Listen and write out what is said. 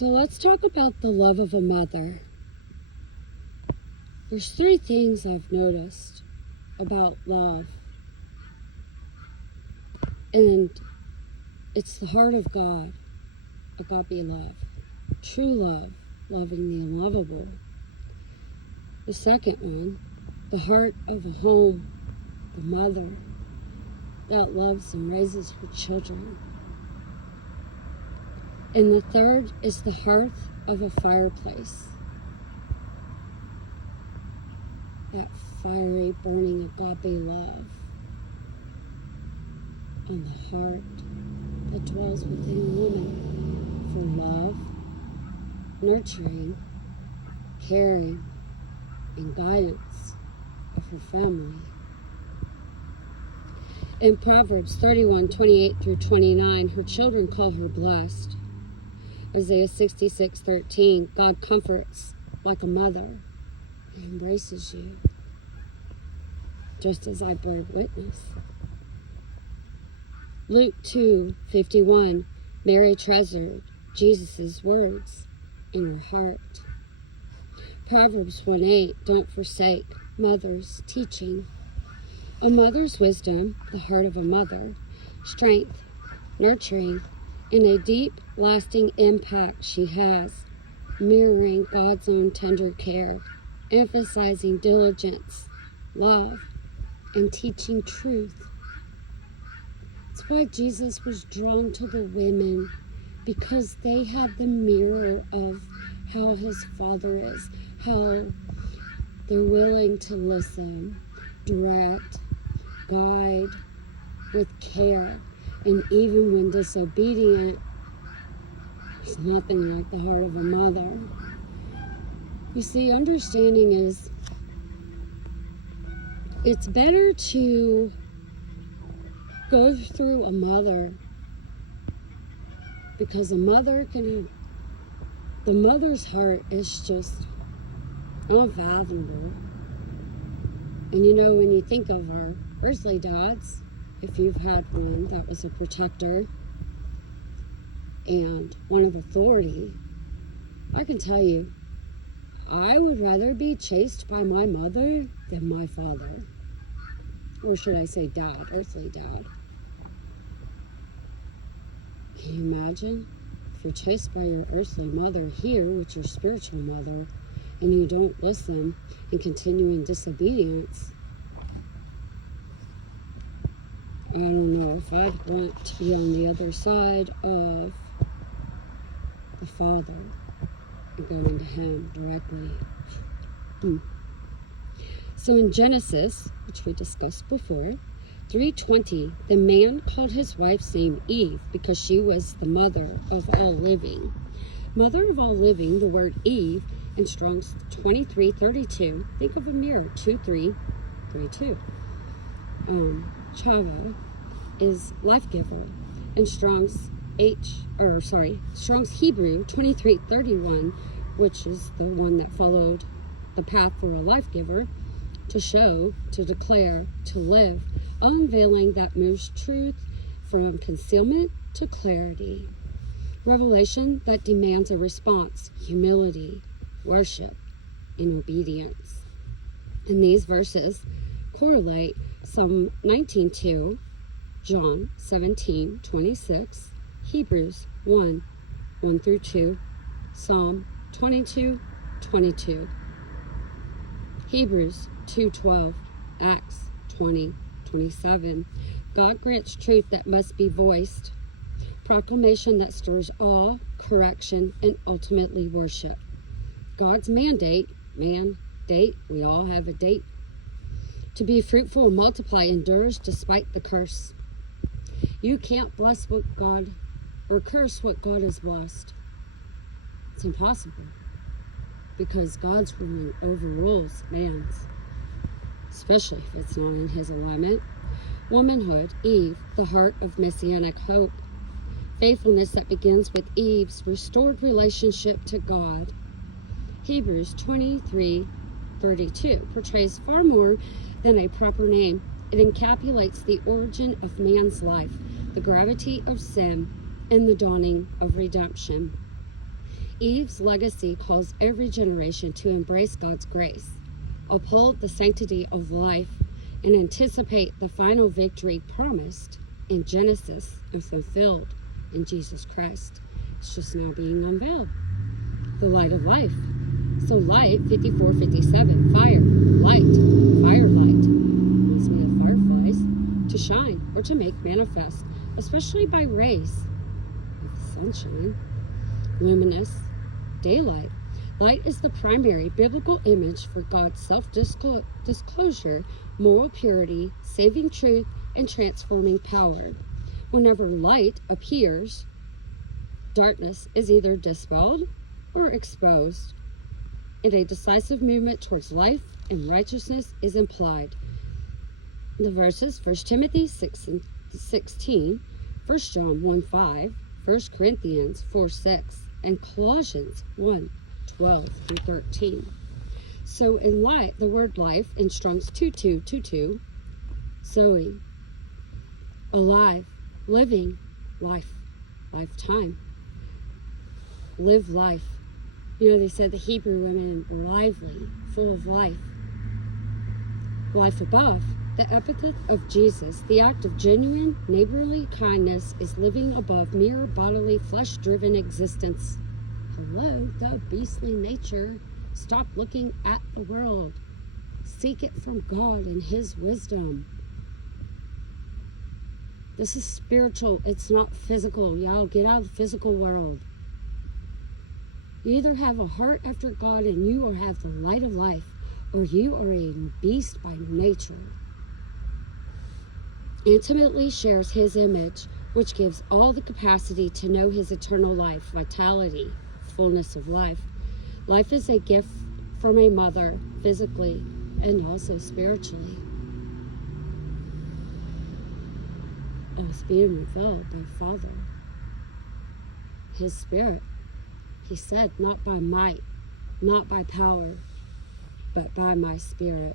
So let's talk about the love of a mother. There's 3 things I've noticed about love. And it's the heart of God, agape love, true love, loving the unlovable. The second one, the heart of a home, the mother that loves and raises her children. And the third is the hearth of a fireplace, that fiery, burning agape love on the heart that dwells within a woman for love, nurturing, caring, and guidance of her family. In Proverbs 31:28-29, her children call her blessed. Isaiah 66:13, God comforts like a mother and embraces you, just as I bear witness. Luke 2:51, Mary treasured Jesus' words in her heart. Proverbs 1:8, don't forsake mother's teaching. A mother's wisdom, the heart of a mother, strength, nurturing, and a deep, lasting impact she has, mirroring God's own tender care, emphasizing diligence, love, and teaching truth. That's why Jesus was drawn to the women, because they had the mirror of how his Father is, how they're willing to listen, direct, guide with care, and even when disobedient, it's nothing like the heart of a mother. You see, understanding is, it's better to go through a mother, because the mother's heart is just unfathomable. And you know, when you think of our earthly dads, if you've had one that was a protector and one of authority, I can tell you, I would rather be chased by my mother than my father. Or should I say dad, earthly dad. Can you imagine if you're chased by your earthly mother here with your spiritual mother, and you don't listen and continue in disobedience? I don't know if I'd want to be on the other side of the Father and going to him directly. So in Genesis, which we discussed before, 3:20, the man called his wife's name Eve because she was the mother of all living. Mother of all living, the word Eve, in Strong's 23:32, think of a mirror, 2332. Chavah is life giver, and Strong's Hebrew 23:31, which is the one that followed the path for a life giver, to show, to declare, to live, unveiling that moves truth from concealment to clarity. Revelation that demands a response, humility, worship, and obedience. And these verses correlate Psalm 19:2, John 17:26, Hebrews 1:1-2, Psalm 22:22, Hebrews 2:12, Acts 20:27. God grants truth that must be voiced, proclamation that stirs awe, correction, and ultimately worship. God's mandate, we all have a date, to be fruitful and multiply endures despite the curse. You can't bless what God, or curse what God has blessed. It's impossible, because God's ruling overrules man's, especially if it's not in his alignment. Womanhood, Eve, the heart of messianic hope. Faithfulness that begins with Eve's restored relationship to God. Hebrews 23:32 portrays far more than a proper name. It encapsulates the origin of man's life, the gravity of sin, and the dawning of redemption. Eve's legacy calls every generation to embrace God's grace, uphold the sanctity of life, and anticipate the final victory promised in Genesis and fulfilled in Jesus Christ. It's just now being unveiled. The light of life. So light, 54:57, fire, light, firelight, was made fireflies to shine or to make manifest, especially by rays of sunshine. Luminous, daylight. Light is the primary biblical image for God's self-disclosure, moral purity, saving truth, and transforming power. Whenever light appears, darkness is either dispelled or exposed, and a decisive movement towards life and righteousness is implied. The verses, 1 Timothy 6:16, 1 John 1:5, 1 Corinthians 4:6, and Colossians 1:12-13. So in light, the word life in Strong's 2222, Zoe, alive, living, life, lifetime, live life. You know, they said the Hebrew women were lively, full of life. Life above, the epithet of Jesus, the act of genuine neighborly kindness, is living above mere bodily, flesh-driven existence. Hello, the beastly nature. Stop looking at the world. Seek it from God and His wisdom. This is spiritual. It's not physical. Y'all get out of the physical world. You either have a heart after God and you or have the light of life, or you are a beast by nature. Intimately shares His image, which gives all the capacity to know His eternal life, vitality, fullness of life. Life is a gift from a mother, physically and also spiritually. It's being revealed by Father. His Spirit. He said, not by might, not by power, but by my Spirit.